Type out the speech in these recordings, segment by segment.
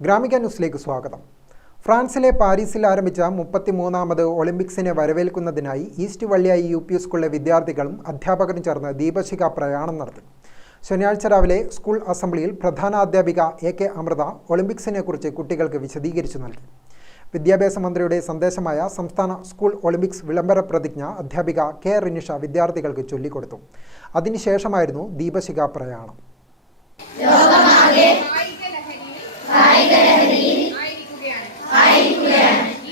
ഗ്രാമിക ന്യൂസിലേക്ക് സ്വാഗതം. ഫ്രാൻസിലെ പാരീസിൽ ആരംഭിച്ച മുപ്പത്തിമൂന്നാമത് ഒളിമ്പിക്സിനെ വരവേൽക്കുന്നതിനായി ഈസ്റ്റ് വള്ളിയായി യു പി സ്കൂളിലെ വിദ്യാർത്ഥികളും അധ്യാപകരും ചേർന്ന് ദീപശിഖ പ്രയാണം നടത്തി. ശനിയാഴ്ച രാവിലെ സ്കൂൾ അസംബ്ലിയിൽ പ്രധാന അധ്യാപിക എ കെ അമൃത ഒളിമ്പിക്സിനെക്കുറിച്ച് കുട്ടികൾക്ക് വിശദീകരിച്ചു നൽകി. വിദ്യാഭ്യാസ മന്ത്രിയുടെ സന്ദേശമായ സംസ്ഥാന സ്കൂൾ ഒളിമ്പിക്സ് വിളംബര പ്രതിജ്ഞ അധ്യാപിക കെ റിനിഷ വിദ്യാർത്ഥികൾക്ക് ചൊല്ലിക്കൊടുത്തു. അതിനുശേഷമായിരുന്നു ദീപശിഖ പ്രയാണം. കായിക ലഹരിയിൽ ആയിരിക്കുകയാണ്.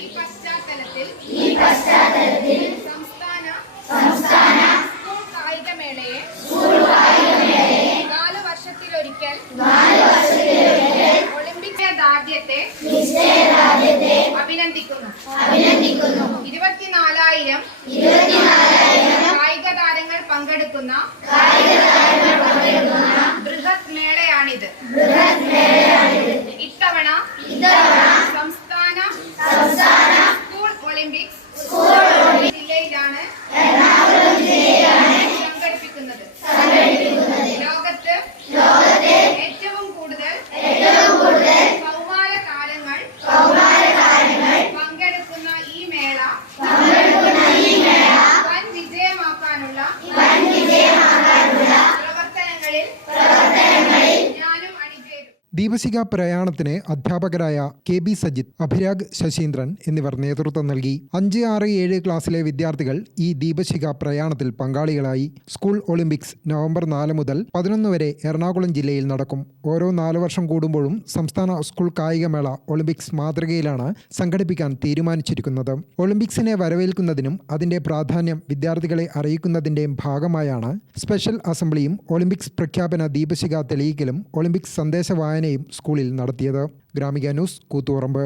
ഈ പശ്ചാത്തലത്തിൽ സംസ്ഥാന സ്കൂൾ കായികമേളയെ നാല് വർഷത്തിലൊരിക്കൽ ഒളിമ്പിക് ആദ്യത്തെ അഭിനന്ദിക്കുന്നു. ഇരുപത്തിനാലായിരം കായിക താരങ്ങൾ പങ്കെടുക്കുന്ന ബൃഹത് മേളയാണിത്. ഇത്തവണ ദീപശിഖ പ്രയാണത്തിന് അധ്യാപകരായ കെ ബി സജിത് അഭിരാഗ് ശശീന്ദ്രൻ എന്നിവർ നേതൃത്വം നൽകി. അഞ്ച് ആറ് ഏഴ് ക്ലാസ്സിലെ വിദ്യാർത്ഥികൾ ഈ ദീപശിക പ്രയാണത്തിൽ പങ്കാളികളായി. സ്കൂൾ ഒളിമ്പിക്സ് നവംബർ നാല് മുതൽ പതിനൊന്ന് വരെ എറണാകുളം ജില്ലയിൽ നടക്കും. ഓരോ നാല് വർഷം കൂടുമ്പോഴും സംസ്ഥാന സ്കൂൾ കായികമേള ഒളിമ്പിക്സ് മാതൃകയിലാണ് സംഘടിപ്പിക്കാൻ തീരുമാനിച്ചിരിക്കുന്നത്. ഒളിമ്പിക്സിനെ വരവേൽക്കുന്നതിനും അതിന്റെ പ്രാധാന്യം വിദ്യാർത്ഥികളെ അറിയിക്കുന്നതിന്റെയും ഭാഗമായാണ്. സ്പെഷ്യൽ അസംബ്ലിയും ഒളിമ്പിക്സ് പ്രഖ്യാപന ദീപശിക തെളിയിക്കലും ഒളിമ്പിക്സ് സന്ദേശ വായനയും സ്കൂളിൽ നടത്തിയത്. ഗ്രാമിക ന്യൂസ് കൂത്തുപറമ്പ്.